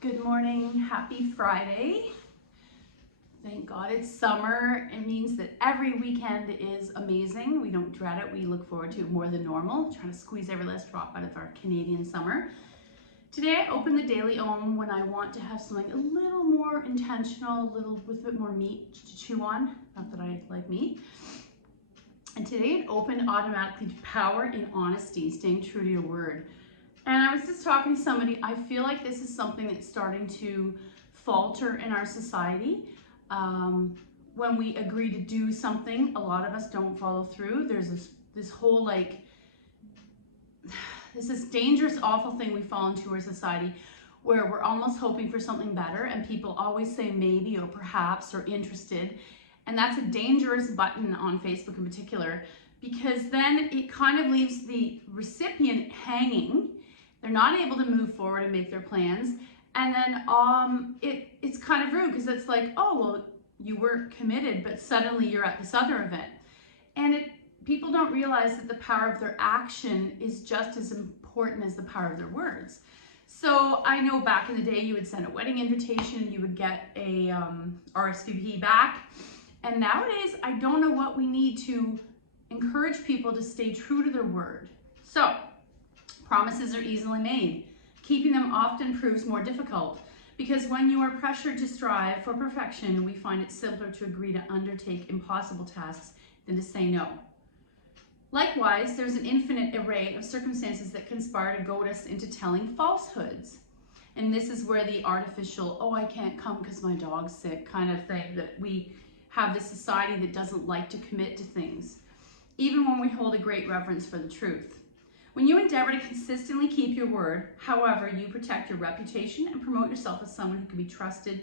Good morning, happy Friday. Thank God it's summer. It means that every weekend is amazing. We don't dread it, we look forward to it more than normal, trying to squeeze every last drop out of our Canadian summer. Today I open the Daily Om when I want to have something a little more intentional, with a bit more meat to chew on. Not that I like meat. And today it opened automatically to power in honesty, staying true to your word. And I was just talking to somebody, I feel like this is something that's starting to falter in our society. When we agree to do something, a lot of us don't follow through. There's this whole there's this dangerous, awful thing we fall into our society where we're almost hoping for something better and people always say maybe or perhaps or interested. And that's a dangerous button on Facebook in particular, because then it kind of leaves the recipient hanging. They're not able to move forward and make their plans. And then it's kind of rude because it's like, oh, well, you weren't committed, but suddenly you're at this other event. And people don't realize that the power of their action is just as important as the power of their words. So I know back in the day, you would send a wedding invitation, you would get a RSVP back. And nowadays, I don't know what we need to encourage people to stay true to their word. So, promises are easily made. Keeping them often proves more difficult, because when you are pressured to strive for perfection, we find it simpler to agree to undertake impossible tasks than to say no. Likewise, there's an infinite array of circumstances that conspire to goad us into telling falsehoods. And this is where the artificial, oh, I can't come because my dog's sick kind of thing, that we have this society that doesn't like to commit to things, even when we hold a great reverence for the truth. When you endeavor to consistently keep your word, however, you protect your reputation and promote yourself as someone who can be trusted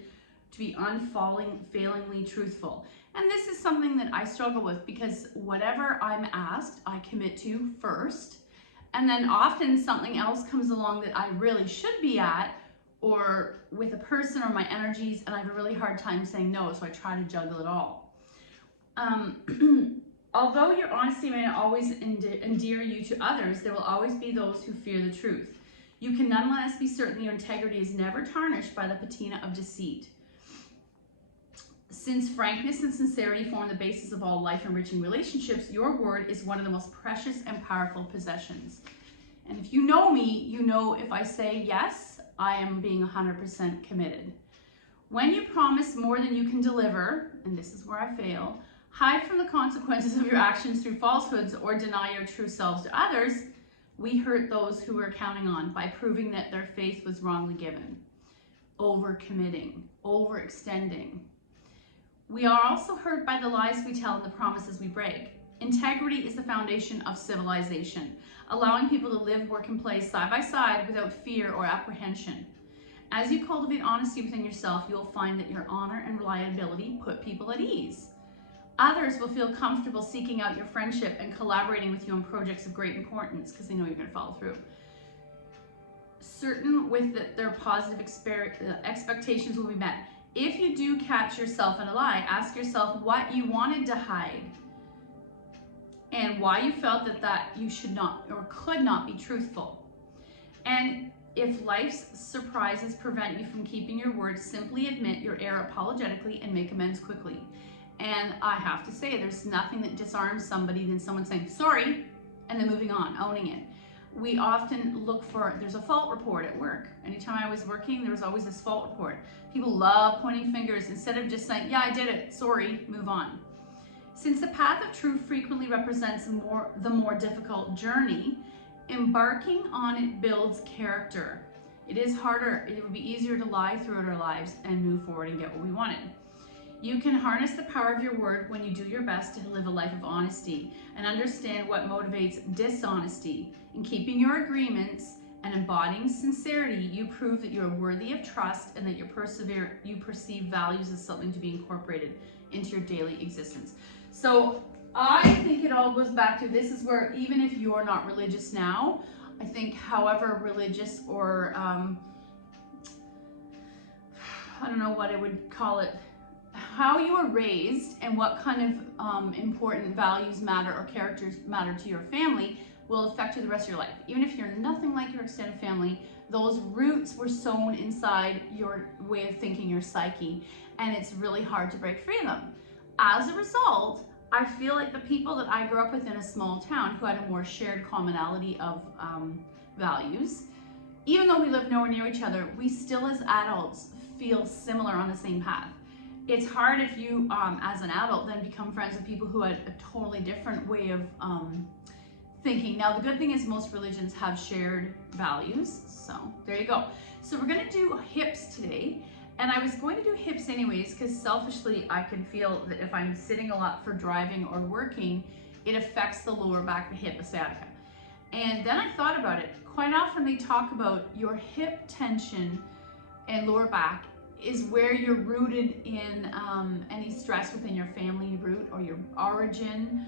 to be unfailingly truthful. And this is something that I struggle with, because whatever I'm asked, I commit to first. And then often something else comes along that I really should be at, or with a person or my energies, and I have a really hard time saying no, so I try to juggle it all. Although your honesty may not always endear you to others, there will always be those who fear the truth. You can nonetheless be certain your integrity is never tarnished by the patina of deceit. Since frankness and sincerity form the basis of all life-enriching relationships, your word is one of the most precious and powerful possessions. And if you know me, you know if I say yes, I am being 100% committed. When you promise more than you can deliver, and this is where I fail, hide from the consequences of your actions through falsehoods, or deny your true selves to others, we hurt those who we're counting on by proving that their faith was wrongly given, overcommitting, overextending. We are also hurt by the lies we tell and the promises we break. Integrity is the foundation of civilization, allowing people to live, work, and play side by side without fear or apprehension. As you cultivate honesty within yourself, you'll find that your honor and reliability put people at ease. Others will feel comfortable seeking out your friendship and collaborating with you on projects of great importance because they know you're going to follow through. Certain with their positive expectations will be met. If you do catch yourself in a lie, ask yourself what you wanted to hide and why you felt that you should not or could not be truthful. And if life's surprises prevent you from keeping your word, simply admit your error apologetically and make amends quickly. And I have to say, there's nothing that disarms somebody than someone saying, sorry, and then moving on, owning it. We often look for, there's a fault report at work. Anytime I was working, there was always this fault report. People love pointing fingers instead of just saying, yeah, I did it, sorry, move on. Since the path of truth frequently represents the more difficult journey, embarking on it builds character. It is harder, it would be easier to lie throughout our lives and move forward and get what we wanted. You can harness the power of your word when you do your best to live a life of honesty and understand what motivates dishonesty. In keeping your agreements and embodying sincerity, you prove that you are worthy of trust and that you perceive values as something to be incorporated into your daily existence. So I think it all goes back to, this is where, even if you're not religious now, I think however religious or, I don't know what I would call it, how you were raised and what kind of important values matter or characters matter to your family will affect you the rest of your life. Even if you're nothing like your extended family, Those roots were sown inside your way of thinking, your psyche, and it's really hard to break free of them. As a result, I feel like the people that I grew up with in a small town who had a more shared commonality of values, even though we live nowhere near each other, we still as adults feel similar on the same path. It's hard if you, as an adult, then become friends with people who had a totally different way of thinking. Now, the good thing is most religions have shared values, so there you go. So we're gonna do hips today, and I was going to do hips anyways, because selfishly, I can feel that if I'm sitting a lot for driving or working, it affects the lower back, the hip, the sciatica. And then I thought about it. Quite often they talk about your hip tension and lower back is where you're rooted in any stress within your family root or your origin,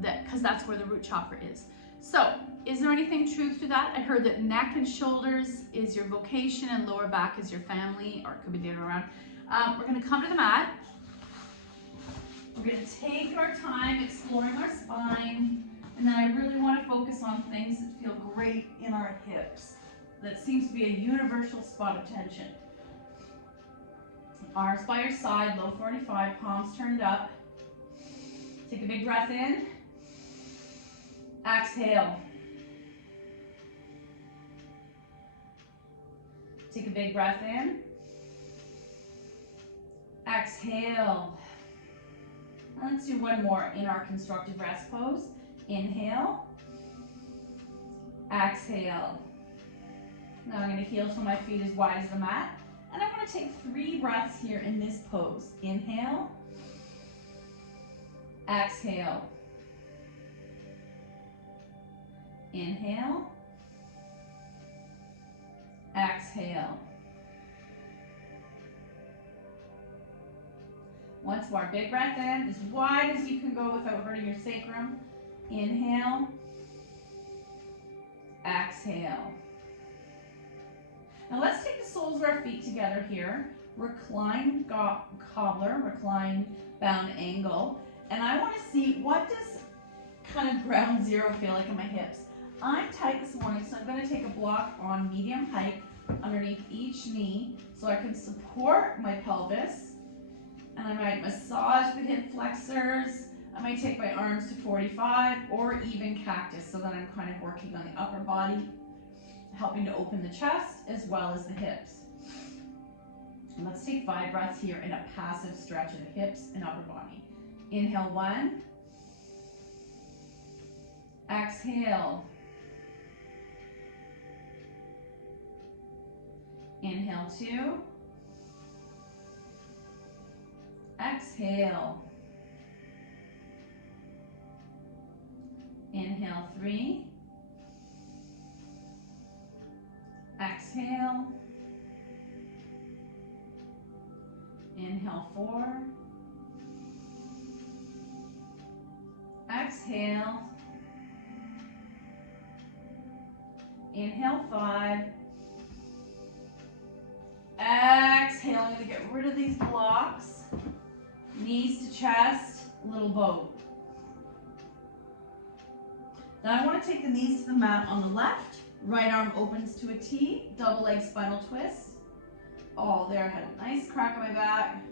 because that's where the root chakra is. So is there anything truth to that? I heard that neck and shoulders is your vocation and lower back is your family, or it could be the other way around. We're gonna come to the mat. We're gonna take our time exploring our spine, and then I really wanna focus on things that feel great in our hips. That seems to be a universal spot of tension. Arms by your side, low 45, palms turned up. Take a big breath in. Exhale. Take a big breath in. Exhale. And let's do one more in our constructive rest pose. Inhale. Exhale. Now I'm going to heel till my feet as wide as the mat. And I'm going to take 3 breaths here in this pose. Inhale. Exhale. Inhale. Exhale. Once more, big breath in, as wide as you can go without hurting your sacrum. Inhale. Exhale. Now let's take the soles of our feet together here. Recline cobbler, recline bound angle. And I want to see, what does kind of ground zero feel like in my hips? I'm tight this morning, so I'm going to take a block on medium height underneath each knee so I can support my pelvis. And I might massage the hip flexors. I might take my arms to 45 or even cactus so that I'm kind of working on the upper body, helping to open the chest as well as the hips. And let's take 5 breaths here in a passive stretch of the hips and upper body. Inhale 1. Exhale. Inhale 2. Exhale. Inhale 3. Exhale. Inhale 4. Exhale. Inhale 5. Exhale. I'm going to get rid of these blocks. Knees to chest, little boat. Now I want to take the knees to the mat on the left. Right arm opens to a T, double leg spinal twist. Oh, there, I had a nice crack on my back.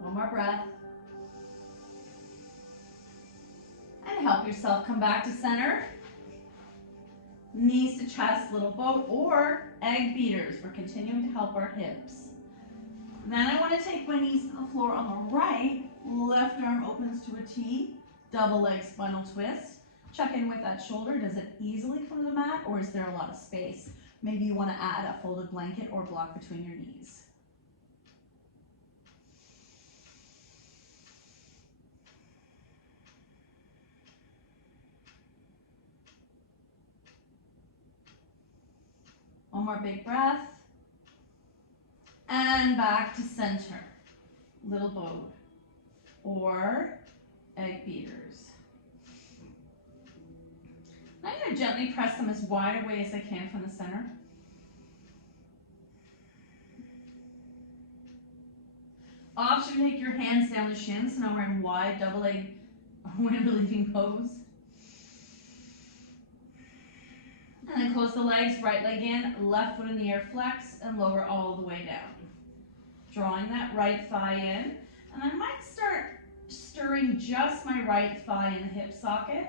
One more breath. And help yourself come back to center. Knees to chest, little boat, or egg beaters. We're continuing to help our hips. Then I want to take my knees to the floor on the right. Left arm opens to a T, double leg spinal twist. Check in with that shoulder. Does it easily come to the mat, or is there a lot of space? Maybe you want to add a folded blanket or block between your knees. One more big breath. And back to center. Little boat or egg beaters. I'm going to gently press them as wide away as I can from the center. Option to take your hands down the shins. Now we're in wide double leg wind relieving pose. And then close the legs, right leg in, left foot in the air, flex, and lower all the way down. Drawing that right thigh in. And I might start stirring just my right thigh in the hip socket.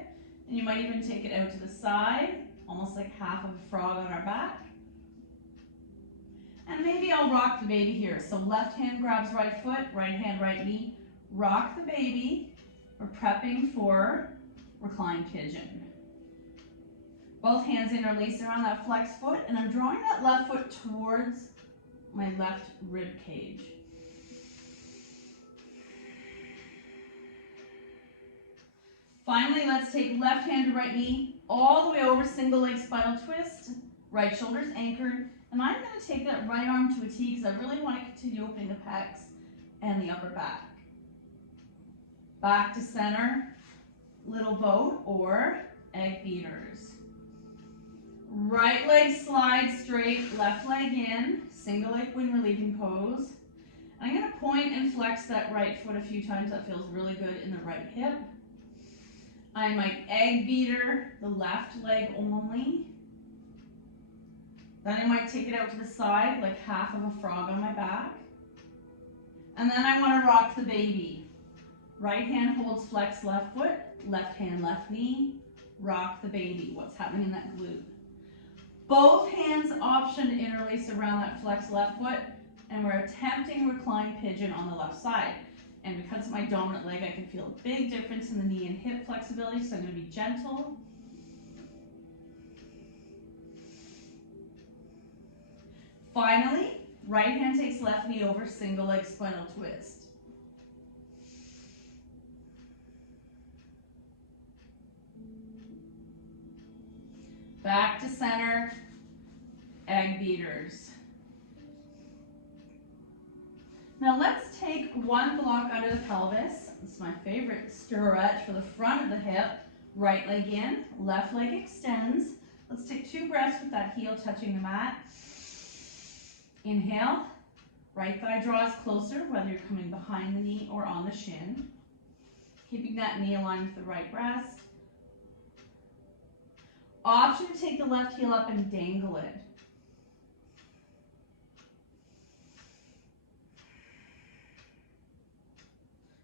And you might even take it out to the side, almost like half of a frog on our back. And maybe I'll rock the baby here. So left hand grabs right foot, right hand, right knee. Rock the baby. We're prepping for reclined pigeon. Both hands interlace around that flex foot, and I'm drawing that left foot towards my left rib cage. Finally, let's take left hand to right knee, all the way over, single leg spinal twist, right shoulder's anchored, and I'm going to take that right arm to a T because I really want to continue opening the pecs and the upper back. Back to center, little boat or egg beaters. Right leg slides straight, left leg in, single leg wind relieving pose. I'm going to point and flex that right foot a few times. That feels really good in the right hip. I might egg beater the left leg only. Then I might take it out to the side like half of a frog on my back. And then I want to rock the baby. Right hand holds flex left foot, left hand left knee, rock the baby. What's happening in that glute? Both hands option to interlace around that flex left foot, and we're attempting reclined pigeon on the left side. And because of my dominant leg, I can feel a big difference in the knee and hip flexibility, so I'm going to be gentle. Finally, right hand takes left knee over, single leg spinal twist. Back to center, egg beaters. Now let's take one block under the pelvis. This is my favorite stretch for the front of the hip. Right leg in, left leg extends. Let's take 2 breaths with that heel touching the mat. Inhale, right thigh draws closer, whether you're coming behind the knee or on the shin. Keeping that knee aligned with the right breast. Option to take the left heel up and dangle it.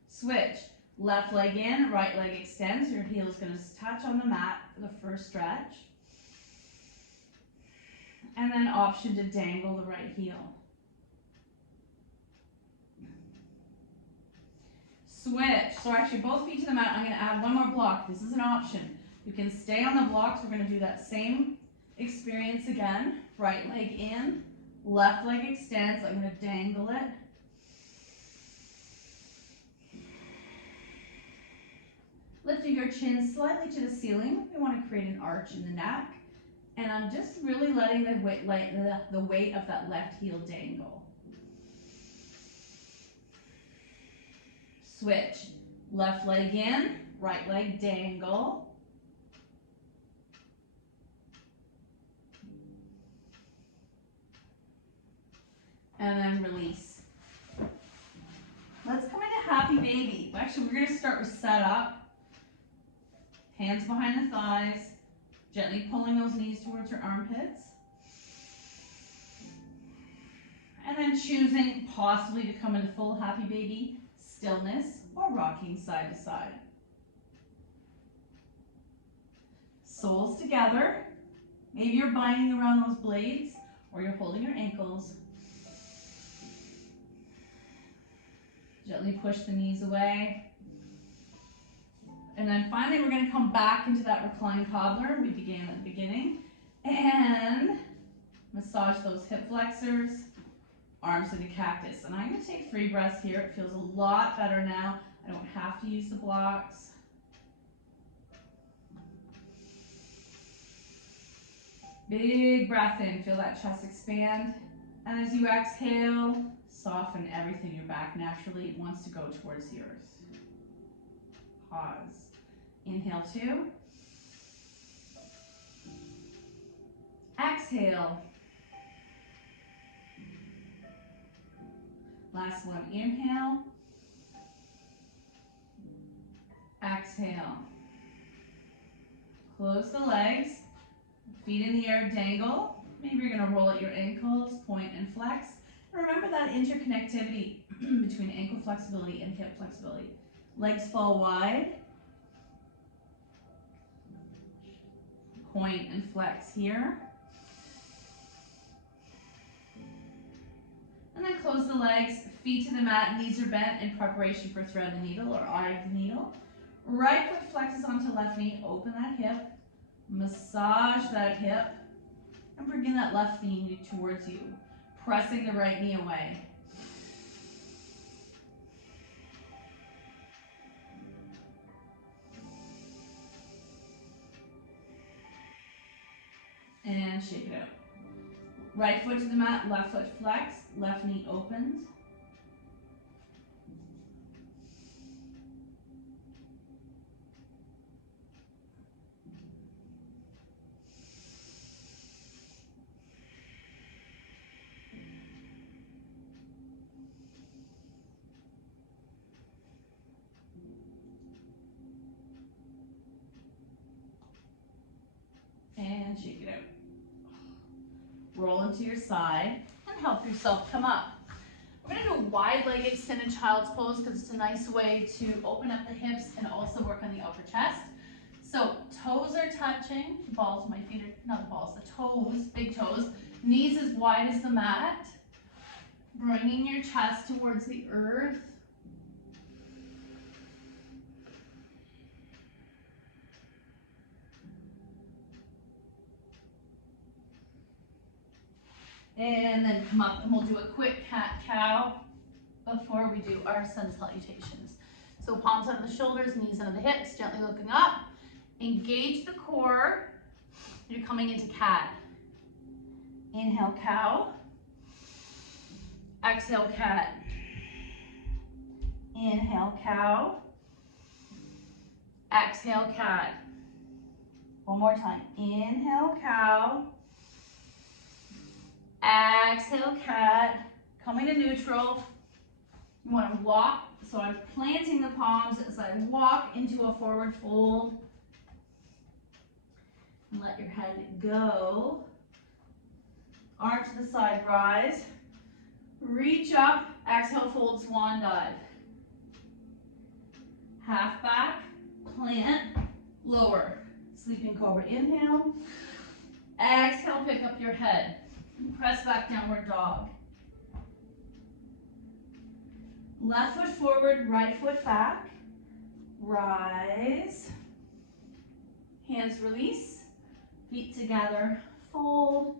Switch. Left leg in, right leg extends. Your heel is going to touch on the mat for the first stretch. And then option to dangle the right heel. Switch. So actually both feet to the mat. I'm going to add one more block. This is an option. You can stay on the blocks. We're going to do that same experience again. Right leg in, left leg extends. I'm going to dangle it. Lifting your chin slightly to the ceiling. We want to create an arch in the neck. And I'm just really letting the weight of that left heel dangle. Switch. Left leg in, right leg dangle. And then release. Let's come into happy baby. Actually, we're going to start with set up. Hands behind the thighs. Gently pulling those knees towards your armpits. And then choosing possibly to come into full happy baby, stillness, or rocking side to side. Soles together. Maybe you're binding around those blades, or you're holding your ankles. Gently push the knees away. And then finally, we're going to come back into that reclined cobbler we began at the beginning. And massage those hip flexors, arms into cactus. And I'm going to take 3 breaths here. It feels a lot better now. I don't have to use the blocks. Big breath in. Feel that chest expand. And as you exhale, soften everything. Your back naturally wants to go towards the earth. Pause. Inhale 2. Exhale. Last one. Inhale. Exhale. Close the legs. Feet in the air, dangle. Maybe you're gonna roll at your ankles, point and flex. And remember that interconnectivity between ankle flexibility and hip flexibility. Legs fall wide. Point and flex here. And then close the legs, feet to the mat, knees are bent in preparation for thread the needle or eye of the needle. Right foot flexes onto left knee, open that hip, massage that hip, and bring that left knee towards you, pressing the right knee away. And shake it out. Right foot to the mat, left foot flex, left knee opens. And shake it out. Roll into your side and help yourself come up. We're going to do a wide-legged extended child's pose because it's a nice way to open up the hips and also work on the upper chest. So toes are touching, the balls of my feet are, not the balls, the toes, big toes, knees as wide as the mat, bringing your chest towards the earth. And then come up and we'll do a quick cat-cow before we do our sun salutations. So palms under the shoulders, knees under the hips, gently looking up. Engage the core. You're coming into cat. Inhale, cow. Exhale, cat. Inhale, cow. Exhale, cat. One more time. Inhale, cow. Exhale, cat. Coming to neutral. You want to walk, so I'm planting the palms as I walk into a forward fold. And let your head go. Arm to the side, rise. Reach up, exhale, fold, swan dive. Half back, plant, lower. Sleeping cobra, inhale. Exhale, pick up your head. Press back, downward dog. Left foot forward, right foot back. Rise. Hands release. Feet together, fold.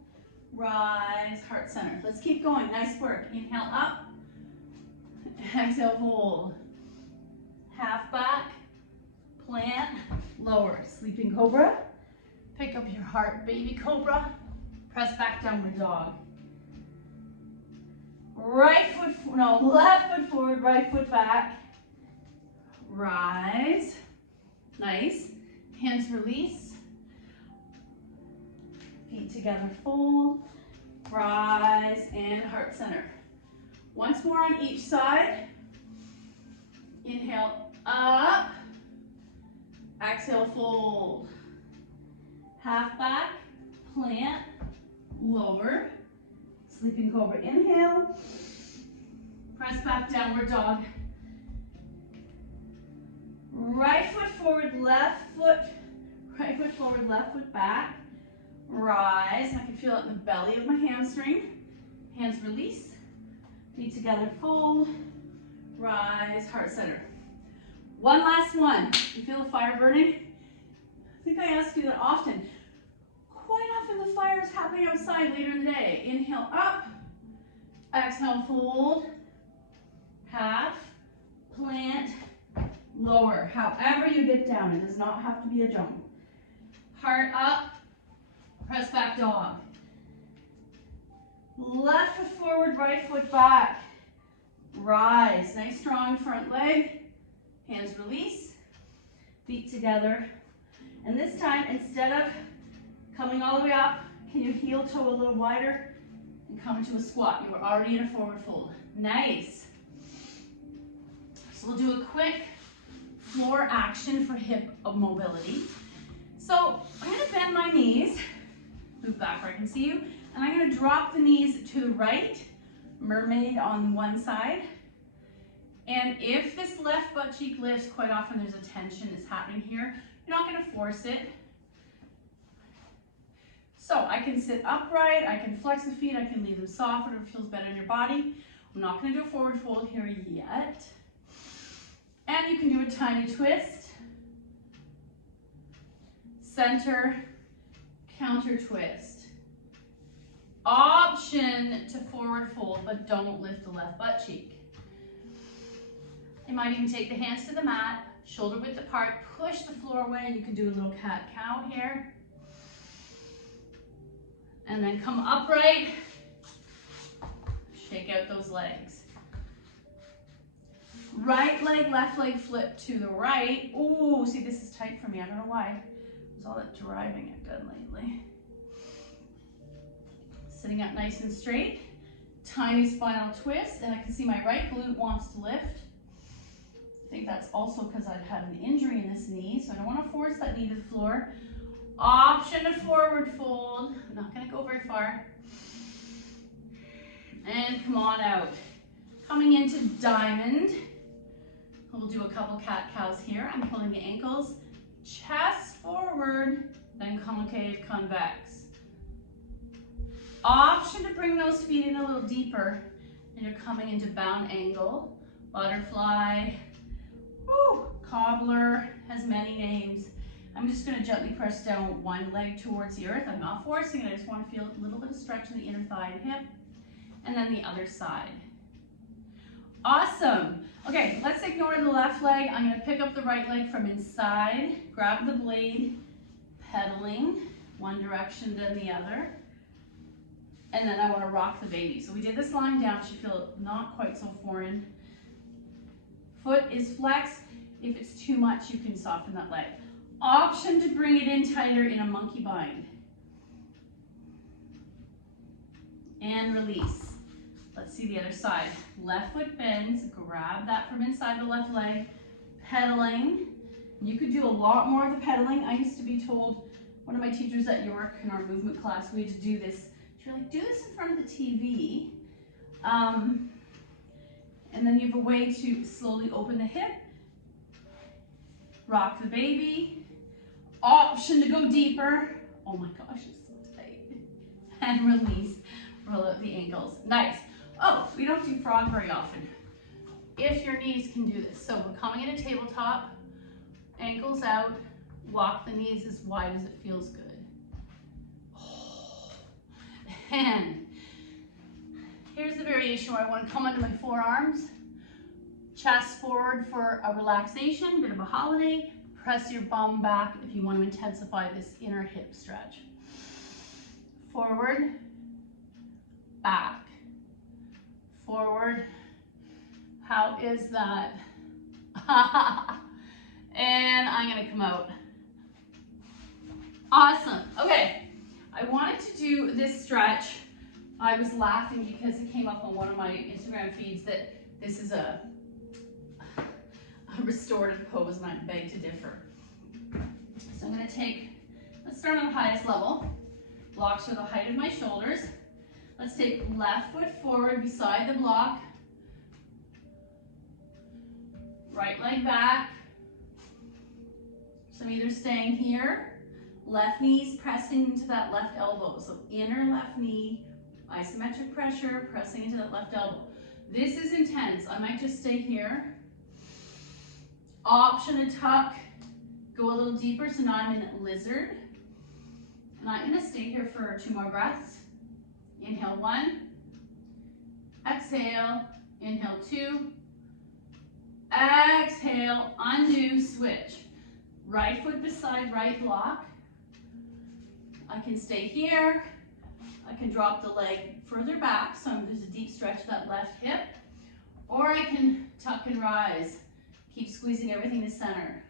Rise, heart center. Let's keep going, nice work. Inhale up. Exhale, fold. Half back, plant, lower. Sleeping cobra. Pick up your heart, baby cobra. Press back, downward dog. Left foot forward, right foot back. Rise. Nice. Hands release. Feet together, fold. Rise and heart center. Once more on each side. Inhale up. Exhale, fold. Half back, plant, lower. Sleeping cobra, inhale. Press back, downward dog. Right foot forward, left foot, right foot forward, left foot back. Rise. I can feel it in the belly of my hamstring. Hands release. Feet together, fold. Rise, heart center. One last one. You feel the fire burning? I think I ask you that often. Quite often the fire is happening outside later in the day. Inhale up. Exhale, fold. Half. Plant. Lower. However you get down. It does not have to be a jump. Heart up. Press back dog. Left foot forward, right foot back. Rise. Nice strong front leg. Hands release. Feet together. And this time, instead of coming all the way up, can you heel toe a little wider and come into a squat? You are already in a forward fold. Nice. So we'll do a quick floor action for hip mobility. So I'm going to bend my knees Move back where I can see you. And I'm gonna drop the knees to the right, mermaid on one side. And if this left butt cheek lifts, quite often there's a tension that's happening here. You're not gonna force it. So I can sit upright, I can flex the feet, I can leave them soft, whatever feels better in your body. I'm not gonna do a forward fold here yet. And you can do a tiny twist, center, counter twist. Option to forward fold, but don't lift the left butt cheek. You might even take the hands to the mat, shoulder width apart, push the floor away. You can do a little cat-cow here. And then come upright, shake out those legs. Right leg, left leg flip to the right. Oh, see, this is tight for me. I don't know why. There's all that driving I've done lately. Sitting up nice and straight. Tiny spinal twist, and I can see my right glute wants to lift. I think that's also because I've had an injury in this knee, so I don't want to force that knee to the floor. Option to forward fold. I'm not going to go very far. And come on out. Coming into diamond. We'll do a couple cat-cows here. I'm pulling the ankles, chest forward, then concave, convex. Option to bring those feet in a little deeper, and you're coming into bound angle, butterfly, woo, cobbler, has many names. I'm just going to gently press down one leg towards the earth. I'm not forcing it. I just want to feel a little bit of stretch in the inner thigh and hip. And then the other side. Awesome. Okay, let's ignore the left leg. I'm going to pick up the right leg from inside, grab the blade, pedaling one direction then the other. And then I want to rock the baby. So we did this lying down. It should feel not quite so foreign. Foot is flexed. If it's too much, you can soften that leg. Option to bring it in tighter in a monkey bind. And release. Let's see the other side. Left foot bends, grab that from inside the left leg, pedaling. You could do a lot more of the pedaling. I used to be told, one of my teachers at York in our movement class, we had to do this. She was like, do this in front of the TV. And then you have a way to slowly open the hip, rock the baby. Option to go deeper. Oh my gosh, it's so tight. And release, roll out the ankles. Nice. Oh, we don't do frog very often. If your knees can do this. So we're coming in a tabletop, ankles out, walk the knees as wide as it feels good. Oh. And here's the variation where I want to come under my forearms, chest forward for a relaxation, bit of a holiday. Press your bum back if you want to intensify this inner hip stretch. Forward, back, forward. How is that? And I'm going to come out. Awesome. Okay, I wanted to do this stretch. I was laughing because it came up on one of my Instagram feeds that this is a restorative pose, and I beg to differ. So I'm going to take, let's start on the highest level. Blocks are the height of my shoulders. Let's take left foot forward beside the block. Right leg back. So I'm either staying here, left knee's pressing into that left elbow. So inner left knee, isometric pressure, pressing into that left elbow. This is intense. I might just stay here. Option to tuck, go a little deeper. So now I'm in lizard. And I'm going to stay here for 2 more breaths. Inhale 1. Exhale. Inhale 2. Exhale. Undo. Switch. Right foot beside right block. I can stay here. I can drop the leg further back. So there's a deep stretch of that left hip. Or I can tuck and rise. Keep squeezing everything to center.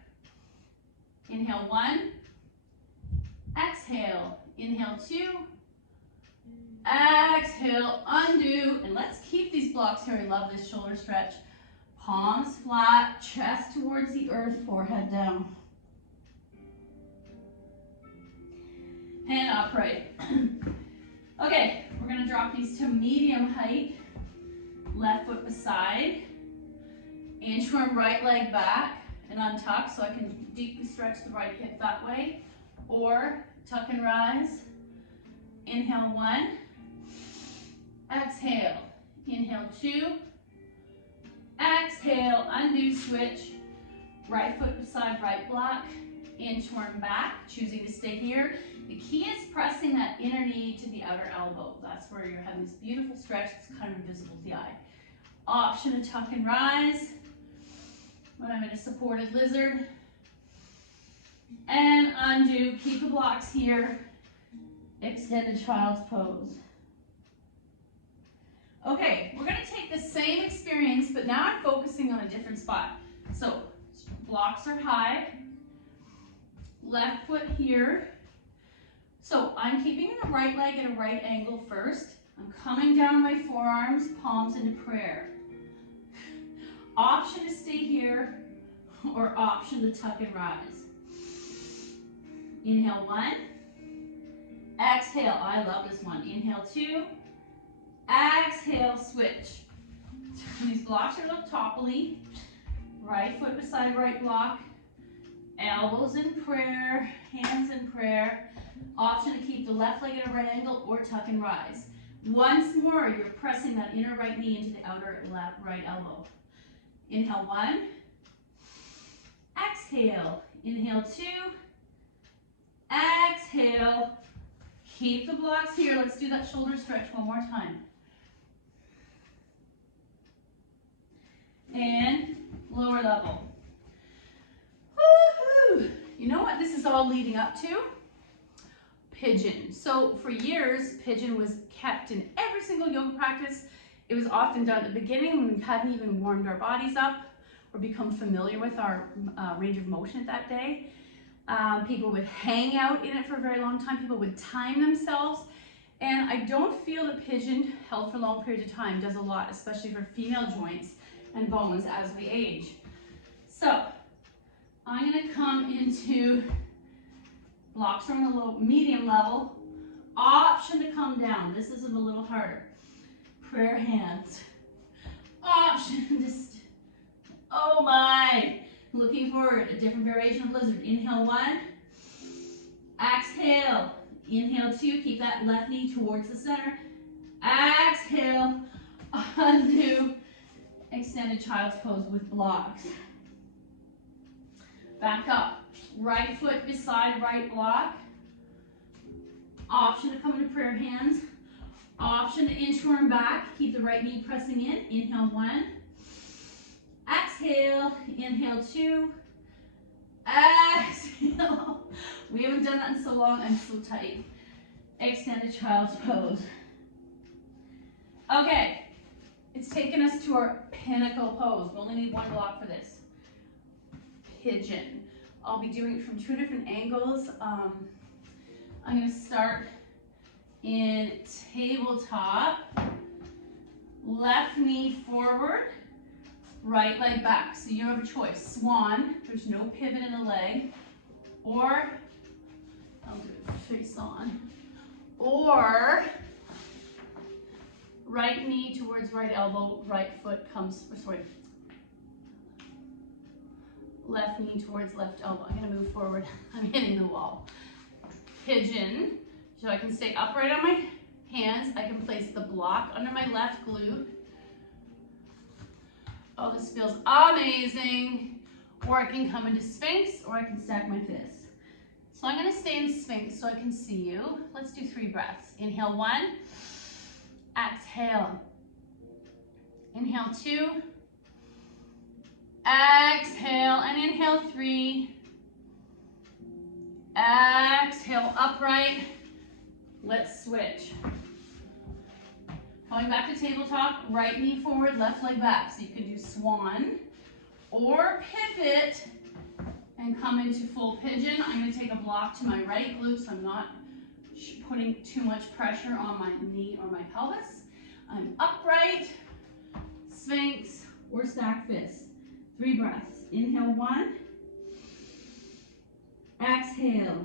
Inhale 1. Exhale. Inhale 2. Exhale. Undo. And let's keep these blocks here. I love this shoulder stretch. Palms flat. Chest towards the earth. Forehead down. And upright. Okay, we're gonna drop these to medium height. Left foot beside. Inchworm right leg back and untuck so I can deeply stretch the right hip that way. Or tuck and rise. Inhale 1. Exhale. Inhale 2. Exhale, undo switch. Right foot beside right block. Inchworm back, choosing to stay here. The key is pressing that inner knee to the outer elbow. That's where you're having this beautiful stretch that's kind of invisible to the eye. Option to tuck and rise when I'm in a supported lizard. And undo, keep the blocks here. Extended child's pose. Okay, we're gonna take the same experience, but now I'm focusing on a different spot. So, blocks are high. Left foot here. So I'm keeping the right leg at a right angle first. I'm coming down my forearms, palms into prayer. Option to stay here or option to tuck and rise. Inhale 1. Exhale, I love this one. Inhale 2. Exhale, switch. These blocks are a little topply. Right foot beside right block. Elbows in prayer, hands in prayer. Option to keep the left leg at a right angle or tuck and rise. Once more, you're pressing that inner right knee into the outer left right elbow. Inhale 1. Exhale. Inhale 2. Exhale. Keep the blocks here. Let's do that shoulder stretch one more time. And lower level. Woohoo! You know what this is all leading up to? Pigeon. So for years, Pigeon was kept in every single yoga practice. It was often done at the beginning when we hadn't even warmed our bodies up or become familiar with our range of motion at that day. People would hang out in it for a very long time. People would time themselves. And I don't feel that Pigeon, held for long periods of time, does a lot, especially for female joints and bones as we age. So I'm going to come into blocks from a low, medium level. Option to come down. This is a little harder. Prayer hands. Option to, oh my. Looking forward, a different variation of lizard. Inhale 1. Exhale. Inhale 2. Keep that left knee towards the center. Exhale. Undo. Extended child's pose with blocks. Back up. Right foot beside right block. Option to come into prayer hands. Option to inchworm back. Keep the right knee pressing in. Inhale 1. Exhale. Inhale 2. Exhale. We haven't done that in so long. I'm so tight. Extended child's pose. Okay. It's taken us to our pinnacle pose. We only need one block for this. Pigeon. I'll be doing it from 2 different angles. I'm going to start in tabletop. Left knee forward, right leg back. So you have a choice. Swan, there's no pivot in the leg. Or, I'll do it face on. Or, right knee towards right elbow, right foot comes, sorry, left knee towards left elbow. I'm gonna move forward. I'm hitting the wall. Pigeon. So I can stay upright on my hands. I can place the block under my left glute. Oh, this feels amazing. Or I can come into Sphinx, or I can stack my fists. So I'm gonna stay in Sphinx so I can see you. Let's do 3 breaths. Inhale 1. Exhale. Inhale 2. Exhale and inhale 3. Exhale, upright. Let's switch. Going back to tabletop, right knee forward, left leg back. So you can do swan or pivot and come into full pigeon. I'm going to take a block to my right glute so I'm not putting too much pressure on my knee or my pelvis. I'm upright, Sphinx, or stack fists. 3 breaths. Inhale 1. Exhale.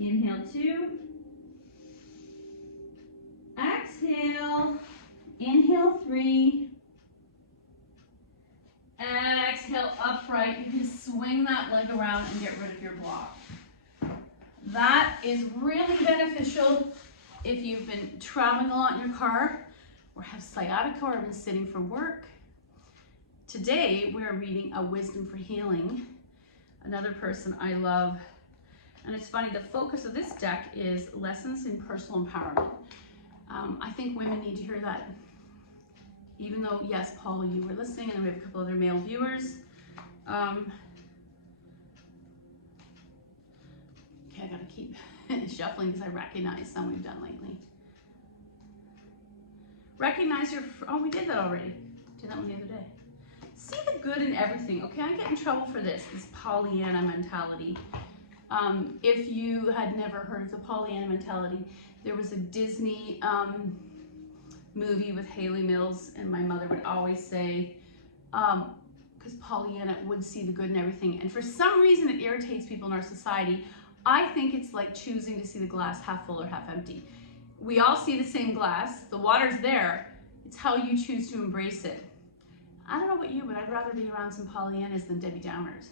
Inhale 2. Exhale. Inhale 3. Exhale, upright. You can swing that leg around and get rid of your block. That is really beneficial if you've been traveling a lot in your car or have sciatica or been sitting for work. Today, we're reading A Wisdom for Healing, another person I love. And it's funny, the focus of this deck is lessons in personal empowerment. I think women need to hear that. Even though, yes, Paul, you were listening, and we have a couple other male viewers. Okay, I gotta keep shuffling because I recognize some we've done lately. Recognize your, oh, we did that already. Did that one the other day. See the good in everything. Okay, I get in trouble for this Pollyanna mentality. If you had never heard of the Pollyanna mentality, there was a Disney movie with Haley Mills, and my mother would always say, because Pollyanna would see the good in everything, and for some reason it irritates people in our society. I think it's like choosing to see the glass half full or half empty. We all see the same glass, the water's there, it's how you choose to embrace it. I don't know about you, but I'd rather be around some Pollyannas than Debbie Downers.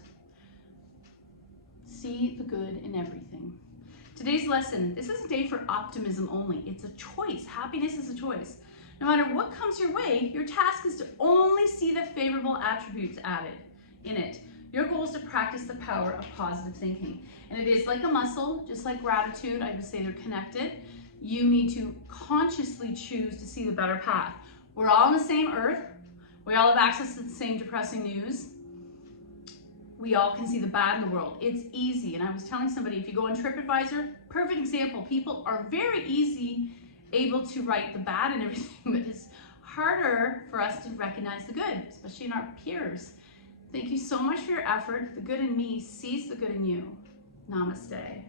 See the good in everything. Today's lesson, this is a day for optimism only. It's a choice. Happiness is a choice. No matter what comes your way, your task is to only see the favorable attributes added in it. Your goal is to practice the power of positive thinking. And it is like a muscle, just like gratitude. I would say they're connected. You need to consciously choose to see the better path. We're all on the same earth. We all have access to the same depressing news. We all can see the bad in the world. It's easy. And I was telling somebody, if you go on TripAdvisor, perfect example, people are very easy able to write the bad and everything, but it's harder for us to recognize the good, especially in our peers. Thank you so much for your effort. The good in me sees the good in you. Namaste.